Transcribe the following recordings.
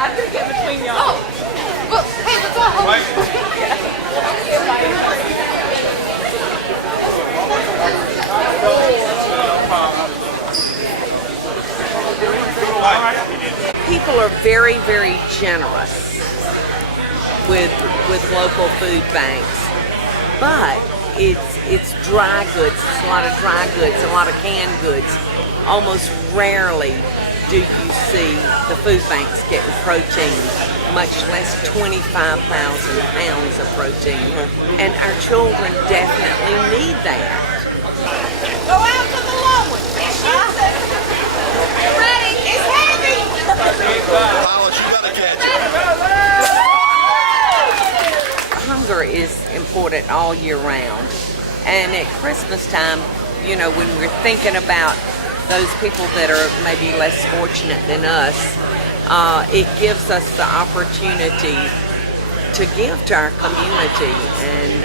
I'm gonna get between y'all. Oh, well, hey, let's all hold it. People are very, very generous with local food banks, but it's dry goods. It's a lot of dry goods, a lot of canned goods. Almost rarely do you see the food banks getting protein, much less 25,000 pounds of protein. And our children definitely need that. Go out to the low one. You ready? It's heavy. Hunger is important all year round. And at Christmas time, you know, when we're thinking about those people that are maybe less fortunate than us, it gives us the opportunity to give to our community, and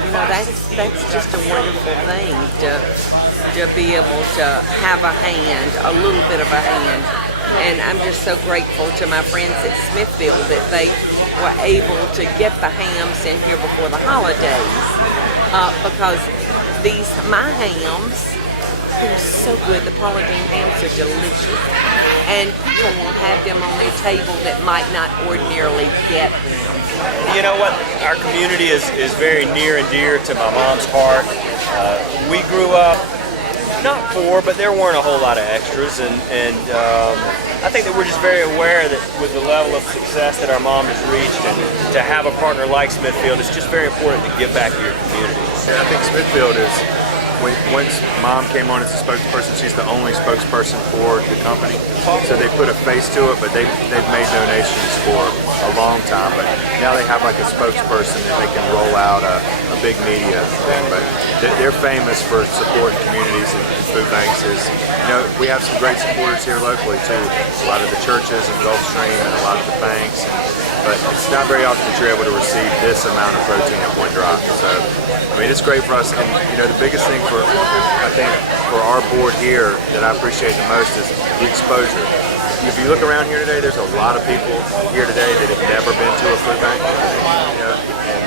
you know, that's just a wonderful thing to be able to have a hand, a little bit of a hand. And I'm just so grateful to my friends at Smithfield that they were able to get the hams in here before the holidays, because my hams, they're so good. The Paula Deen hams are delicious, and people will have them on their table that might not ordinarily get them. You know what? Our community is very near and dear to my mom's heart. We grew up not poor, but there weren't a whole lot of extras, and I think that we're just very aware that with the level of success that our mom has reached, and to have a partner like Smithfield, it's just very important to give back to your community. Yeah, I think Smithfield is, once Mom came on as a spokesperson, she's the only spokesperson for the company. So they put a face to it, but they've made donations for a long time. But now they have like a spokesperson that they can roll out a big media thing. But they're famous for supporting communities and food banks. You know, we have some great supporters here locally too. A lot of the churches in Gulfstream and a lot of the banks. But it's not very often that you're able to receive this amount of protein in one drop. So, I mean, it's great for us. And, you know, the biggest thing I think for our board here that I appreciate the most is the exposure. If you look around here today, there's a lot of people here today that have never been to a food bank. You know, and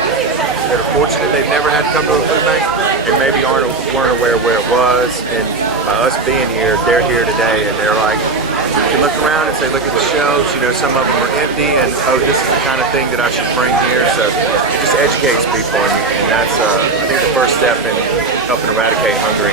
they're fortunate they've never had to come to a food bank, and maybe weren't aware where it was. And by us being here, they're here today, and they're like, you can look around and say, look at the shelves, you know, some of them are empty, and oh, this is the kind of thing that I should bring here. So it just educates people, and that's, I think, the first step in helping eradicate hunger.